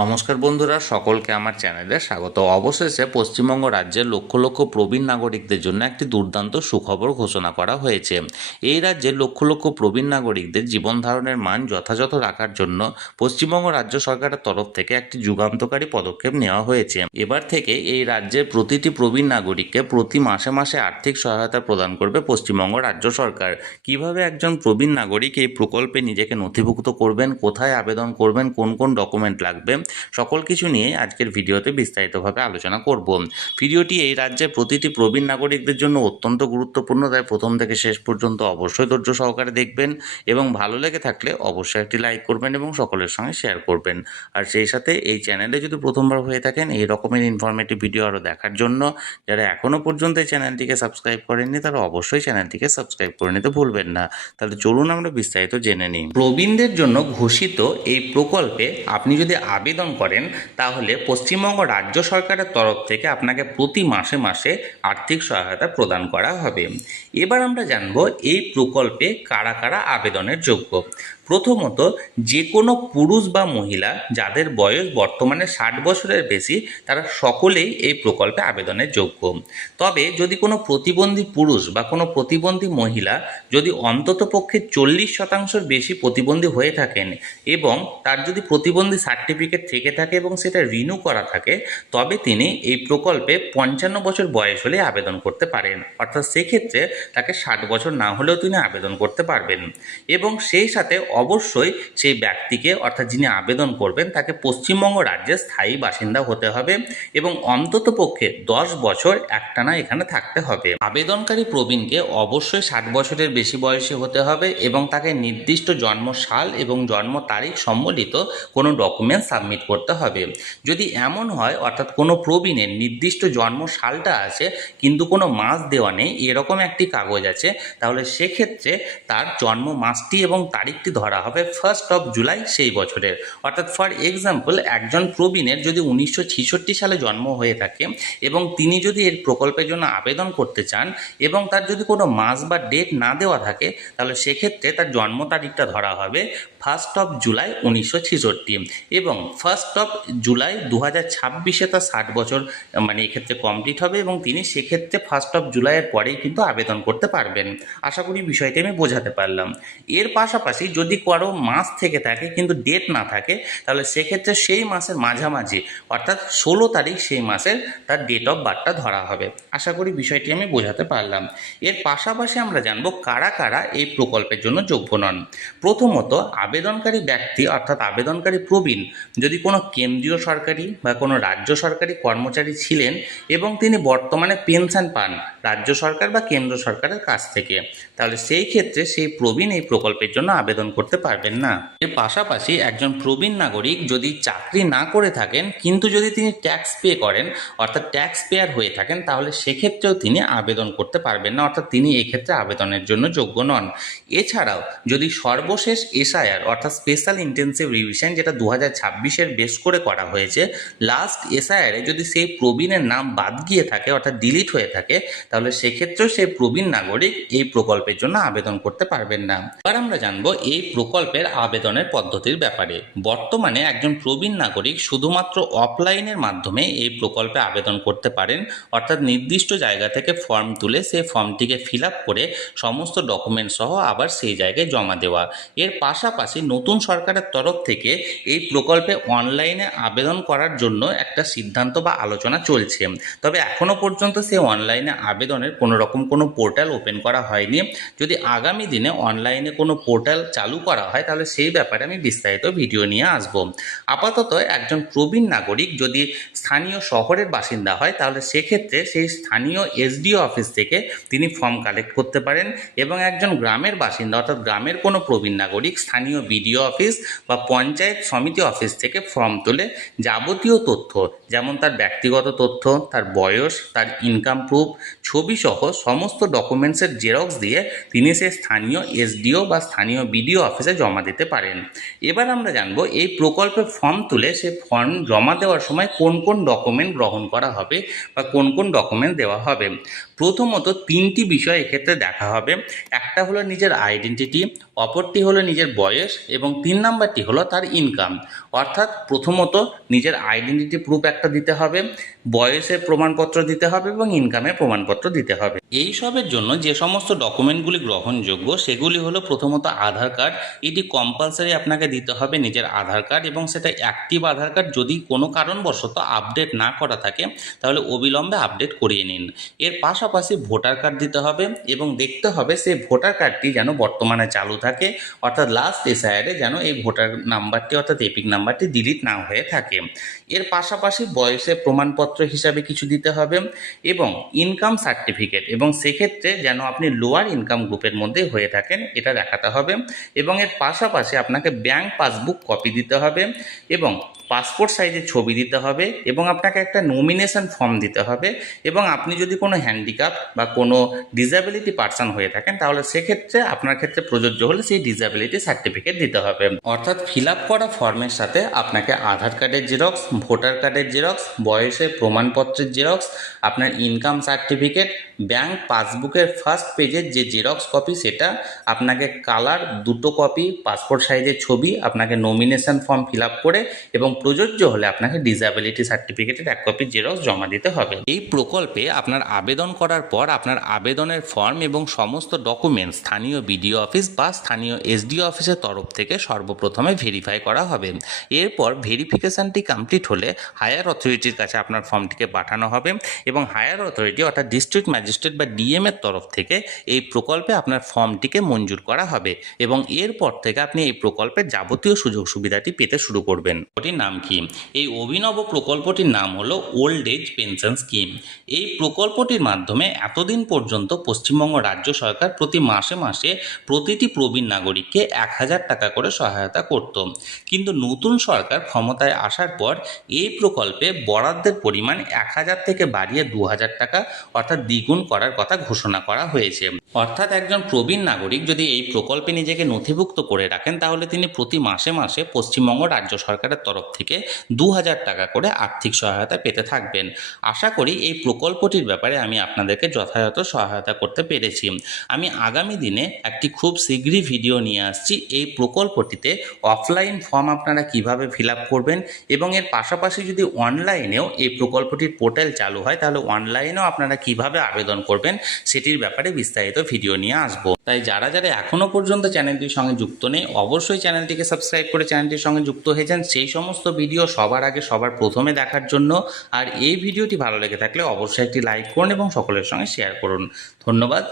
নমস্কার বন্ধুরা, সকলকে আমার চ্যানেলে স্বাগত। অবশেষে পশ্চিমবঙ্গ রাজ্যের লক্ষ লক্ষ প্রবীণ নাগরিকদের জন্য একটি দুর্দান্ত সুখবর ঘোষণা করা হয়েছে। এই রাজ্যের লক্ষ লক্ষ প্রবীণ নাগরিকদের জীবন ধারণের মান যথাযথ রাখার জন্য পশ্চিমবঙ্গ রাজ্য সরকারের তরফ থেকে একটি যুগান্তকারী পদক্ষেপ নেওয়া হয়েছে। এবার থেকে এই রাজ্যের প্রতিটি প্রবীণ নাগরিককে প্রতি মাসে মাসে আর্থিক সহায়তা প্রদান করবে পশ্চিমবঙ্গ রাজ্য সরকার। কিভাবে একজন প্রবীণ নাগরিক এই প্রকল্পে নিজেকে নথিভুক্ত করবেন, কোথায় আবেদন করবেন, কোন কোন ডকুমেন্ট লাগবে, সকল কিছু নিয়ে আজকের ভিডিওতে বিস্তারিতভাবে আলোচনা করব। ভিডিওটি এই রাজ্যের প্রতিটি প্রবীণ নাগরিকদের জন্য অত্যন্ত গুরুত্বপূর্ণ, তাই প্রথম থেকে শেষ পর্যন্ত অবশ্যই ধৈর্য সহকারে দেখবেন এবং ভালো লেগে থাকলে অবশ্যই একটি লাইক করবেন এবং সকলের সঙ্গে শেয়ার করবেন। আর সেই সাথে এই চ্যানেলে যদি প্রথমবার হয়ে থাকেন এই রকমের ইনফরমেটিভ ভিডিও আরও দেখার জন্য যারা এখনও পর্যন্ত এই চ্যানেলটিকে সাবস্ক্রাইব করেননি তারা অবশ্যই চ্যানেলটিকে সাবস্ক্রাইব করে নিতে ভুলবেন না। তাহলে চলুন আমরা বিস্তারিত জেনে নিই। প্রবীণদের জন্য ঘোষিত এই প্রকল্পে আপনি যদি আবেদন করেন তাহলে পশ্চিমবঙ্গ রাজ্য সরকারের তরফ থেকে আপনাকে প্রতি মাসে মাসে আর্থিক সহায়তা প্রদান করা হবে। এবার আমরা জানব এই প্রকল্পে কারা কারা আবেদনের যোগ্য। প্রথমত, যে কোনো পুরুষ বা মহিলা যাদের বয়স বর্তমানে 60 বছরের বেশি তারা সকলেই এই প্রকল্পে আবেদনের যোগ্য। তবে যদি কোনো প্রতিবন্ধী পুরুষ বা কোনো প্রতিবন্ধী মহিলা যদি অন্ততপক্ষে 40% বেশি প্রতিবন্ধী হয়ে থাকেন এবং তার যদি প্রতিবন্ধী সার্টিফিকেট থেকে থাকে এবং সেটা রিনিউ করা থাকে, তবে তিনি এই প্রকল্পে 55 বছর বয়স হলে আবেদন করতে পারেন। অর্থাৎ সেক্ষেত্রে তাকে 60 বছর না হলেও তিনি আবেদন করতে পারবেন। এবং সেই সাথে অবশ্যই সেই ব্যক্তিকে অর্থাৎ যিনি আবেদন করবেন তাকে পশ্চিমবঙ্গ রাজ্যের স্থায়ী বাসিন্দা হতে হবে এবং অন্ততপক্ষে 10 বছর একটানা এখানে থাকতে হবে। আবেদনকারী প্রবীণকে অবশ্যই 60 বছরের বেশি বয়সী হতে হবে এবং তাকে নির্দিষ্ট জন্ম সাল এবং জন্ম তারিখ সম্বলিত কোনো ডকুমেন্ট সাবমিট করতে হবে। যদি এমন হয় অর্থাৎ কোনো প্রবীণের নির্দিষ্ট জন্ম সালটা আছে কিন্তু কোনো মাস দেওয়া নেই, এরকম একটি কাগজ আছে, তাহলে সেক্ষেত্রে তার জন্ম মাসটি এবং তারিখটি ধরা হবে 1 জুলাই সেই বছরের। অর্থাৎ ফর এক্সাম্পল, একজন প্রবীণের যদি 1966 সালে জন্ম হয়ে থাকে এবং তিনি যদি এর প্রকল্পের জন্য আবেদন করতে চান এবং তার যদি কোনো মাস বা ডেট না দেওয়া থাকে তাহলে সেক্ষেত্রে তার জন্ম তারিখটা ধরা হবে 1 জুলাই 1966 এবং 1 জুলাই 2026 তার 60 বছর মানে এক্ষেত্রে কমপ্লিট হবে এবং তিনি সেক্ষেত্রে 1 জুলাইয়ের পরেই কিন্তু আবেদন করতে পারবেন। আশা করি বিষয়টি আমি বোঝাতে পারলাম। এর পাশাপাশি যদি কারো মাস থেকে থাকে কিন্তু ডেট না থাকে তাহলে সেক্ষেত্রে সেই মাসের মাঝামাঝি অর্থাৎ 16 তারিখ সেই মাসের তার ডেট অফ বার্থটা ধরা হবে। আশা করি বিষয়টি আমি বোঝাতে পারলাম। এর পাশাপাশি আমরা জানবো কারা কারা এই প্রকল্পের জন্য যোগ্য নন। প্রথমত, আবেদনকারী ব্যক্তি অর্থাৎ আবেদনকারী প্রবীণ যদি কোনো কেন্দ্রীয় সরকারি বা কোনো রাজ্য সরকারি কর্মচারী ছিলেন এবং তিনি বর্তমানে পেনশন পান রাজ্য সরকার বা কেন্দ্র সরকারের কাছ থেকে, তাহলে সেই ক্ষেত্রে সেই প্রবীণ এই প্রকল্পের জন্য আবেদন করতে পারবেন না। এর পাশাপাশি একজন প্রবীণ নাগরিক যদি চাকরি না করে থাকেন কিন্তু যদি তিনি ট্যাক্স পে করেন অর্থাৎ ট্যাক্স পেয়ার হয়ে থাকেন তাহলে সেক্ষেত্রেও তিনি আবেদন করতে পারবেন না, অর্থাৎ তিনি এক্ষেত্রে আবেদনের জন্য যোগ্য নন। এছাড়াও যদি সর্বশেষ এসআইআর অর্থাৎ স্পেশাল ইন্টেনসিভ রিভিশন যেটা 2026-এর বেস করে করা হয়েছে, লাস্ট এসআইআরে যদি সেই প্রবীণের নাম বাদ গিয়ে থাকে অর্থাৎ ডিলিট হয়ে থাকে তাহলে সেক্ষেত্রেও সেই প্রবীণ নাগরিক এই প্রকল্পের জন্য আবেদন করতে পারবেন না। এবার আমরা জানবো এই প্রকল্পের আবেদনের পদ্ধতির ব্যাপারে। বর্তমানে একজন প্রবীণ নাগরিক শুধুমাত্র অফলাইনের মাধ্যমে এই প্রকল্পে আবেদন করতে পারেন, অর্থাৎ নির্দিষ্ট জায়গা থেকে ফর্ম তুলে সেই ফর্মটিকে ফিল আপ করে সমস্ত ডকুমেন্ট সহ আবার সেই জায়গায় জমা দেওয়া। এর পাশাপাশি নতুন সরকারের তরফ থেকে এই প্রকল্পে অনলাইনে আবেদন করার জন্য একটা সিদ্ধান্ত বা আলোচনা চলছে, তবে এখনো পর্যন্ত সেই অনলাইনে আবেদনের কোনো রকম কোনো পোর্টাল ওপেন করা হয়নি। যদি আগামী দিনে অনলাইনে কোনো পোর্টাল চালু করা হয় তাহলে সেই ব্যাপারে আমি বিস্তারিত ভিডিও নিয়ে আসব। আপাতত একজন প্রবীণ নাগরিক যদি স্থানীয় শহরের বাসিন্দা হয় তাহলে সেক্ষেত্রে সেই স্থানীয় এসডিও অফিস থেকে তিনি ফর্ম কালেক্ট করতে পারেন এবং একজন গ্রামের বাসিন্দা অর্থাৎ গ্রামের কোনো প্রবীণ নাগরিক স্থানীয় বিডিও অফিস বা পঞ্চায়েত সমিতি অফিস থেকে ফর্ম তুলে যাবতীয় তথ্য যেমন তার ব্যক্তিগত তথ্য, তার বয়স, তার ইনকাম প্রুফ, ছবি সহ সমস্ত ডকুমেন্টসের জেরক্স দিয়ে তিনি সেই স্থানীয় এসডিও বা স্থানীয় বিডিও অফিসে জমা দিতে পারেন। এবার আমরা জানবো এই প্রকল্পের ফর্ম তুলে সেই ফর্ম জমা দেওয়ার সময় কোন কোন ডকুমেন্ট গ্রহণ করা হবে বা কোন কোন ডকুমেন্ট দেওয়া হবে। প্রথমত 3টি বিষয় এক্ষেত্রে দেখা হবে। একটা হলো নিজের আইডেন্টিটি, অপরটি হলো নিজের বয়স এবং 3 নাম্বারটি হলো তার ইনকাম। অর্থাৎ প্রথমত নিজের আইডেন্টিটি প্রুফ একটা দিতে হবে, বয়সের প্রমাণপত্র দিতে হবে এবং ইনকামের প্রমাণপত্র দিতে হবে। এই সবের জন্য যে সমস্ত ডকুমেন্টগুলি গ্রহণযোগ্য সেগুলি হলো প্রথমত আধার কার্ড। এটি কম্পালসারি আপনাকে দিতে হবে, নিজের আধার কার্ড, এবং সেটা অ্যাক্টিভ আধার কার্ড। যদি কোনো কারণবশত আপডেট না করা থাকে তাহলে অবিলম্বে আপডেট করিয়ে নিন। এর পাশাপাশি ভোটার কার্ড দিতে হবে এবং দেখতে হবে সেই ভোটার কার্ডটি যেন বর্তমানে চালু থাকে, অর্থাৎ লাস্ট এসআইআরে যেন এই ভোটার নাম্বারটি অর্থাৎ এপিক নাম্বারটি ডিলিট না হয়ে থাকে। এর পাশাপাশি বয়সের প্রমাণপত্র হিসাবে কিছু দিতে হবে এবং ইনকাম সার্টিফিকেট, এবং সেক্ষেত্রে যেন আপনি লোয়ার ইনকাম গ্রুপের মধ্যে হয়ে থাকেন এটা দেখাতে হবে। এবং এর পাশাপাশি আপনাকে ব্যাংক পাসবুক কপি দিতে হবে এবং পাসপোর্ট সাইজের ছবি দিতে হবে এবং আপনাকে একটা নমিনেশন ফর্ম দিতে হবে। এবং আপনি যদি কোনো হ্যান্ডিক্যাপ বা কোনো ডিসএবিলিটি পার্সন হয়ে থাকেন তাহলে সেক্ষেত্রে আপনার ক্ষেত্রে প্রযোজ্য হলে সেই ডিসএবিলিটি সার্টিফিকেট দিতে হবে। অর্থাৎ ফিল আপ করা ফর্মের সাথে আপনাকে আধার কার্ডের জেরক্স, ভোটার কার্ডের জেরক্স, বয়সের প্রমাণপত্রের জেরক্স, আপনার ইনকাম সার্টিফিকেট, ব্যাংক পাসবুকের ফার্স্ট পেজের যে জেরক্স কপি সেটা, আপনাকে কালার 2টো কপি, পাসপোর্ট সাইজের ছবি, আপনাকে নমিনেশন ফর্ম ফিল আপ করে এবং প্রযোজ্য হলে আপনাকে ডিসএবিলিটি সার্টিফিকেটের 1 কপি জেরক্স জমা দিতে হবে। এই প্রকল্পে আপনার আবেদন করার পর আপনার আবেদনের ফর্ম এবং সমস্ত ডকুমেন্টস স্থানীয় বিডিও অফিস বা স্থানীয় এসডিও অফিসের তরফ থেকে সর্বপ্রথমে ভেরিফাই করা হবে। এরপর ভেরিফিকেশনটি কমপ্লিট হলে হায়ার অথরিটির কাছে আপনার ফর্মটিকে পাঠানো হবে এবং হায়ার অথরিটি অর্থাৎ ডিস্ট্রিক্ট ম্যাজিস্ট্রেট বা ডিএম এর তরফ থেকে এই প্রকল্পে আপনার ফর্মটিকে মঞ্জুর করা হবে এবং এরপর থেকে আপনি এই প্রকল্পের যাবতীয় সুযোগ সুবিধাটি পেতে শুরু করবেন। ওটির নাম কি? এই অভিনব প্রকল্পটির নাম হলো ওল্ড এজ পেনশন স্কিম। এই প্রকল্পটির মাধ্যমে এতদিন পর্যন্ত পশ্চিমবঙ্গ রাজ্য সরকার প্রতি মাসে মাসে প্রতিটি প্রবীণ নাগরিককে 1000 টাকা করে সহায়তা করত। কিন্তু নতুন সরকার ক্ষমতায় আসার পর এই প্রকল্পে বরাদ্দের পরিমাণ 1000 থেকে বাড়িয়ে 2000 টাকা অর্থাৎ দ্বিগুণ করার কথা ঘোষণা করা হয়েছে। অর্থাৎ একজন প্রবীণ নাগরিক যদি এই প্রকল্পে নিজেকে নথিভুক্ত করে রাখেন তাহলে তিনি প্রতি মাসে মাসে পশ্চিমবঙ্গ রাজ্য সরকারের তরফ থেকে 2000 টাকা করে আর্থিক সহায়তা পেতে থাকবেন। আশা করি এই প্রকল্পটির ব্যাপারে আমি আপনাদেরকে যথাযথ সহায়তা করতে পেরেছি। আমি আগামী দিনে একটি খুব শীঘ্রই ভিডিও নিয়ে আসছি এই প্রকল্পটিতে অফলাইন ফর্ম আপনারা কিভাবে ফিল আপ করবেন এবং এর পাশাপাশি যদি অনলাইনেও এই প্রকল্পটির পোর্টাল চালু হয় তাহলে অনলাইনেও আপনারা কিভাবে আবেদন করবেন সেটির ব্যাপারে বিস্তারিত ভিডিও নিয়ে আসবো। তাই যারা যারা এখনও পর্যন্ত চ্যানেলটির সঙ্গে যুক্ত নেই অবশ্যই চ্যানেলটিকে সাবস্ক্রাইব করে চ্যানেলটির সঙ্গে যুক্ত হয়েছেন সেই সমস্ত ভিডিও সবার আগে সবার প্রথমে দেখার জন্য। আর এই ভিডিওটি ভালো লেগে থাকলে অবশ্যই একটি লাইক করুন এবং সকলের সঙ্গে শেয়ার করুন। ধন্যবাদ।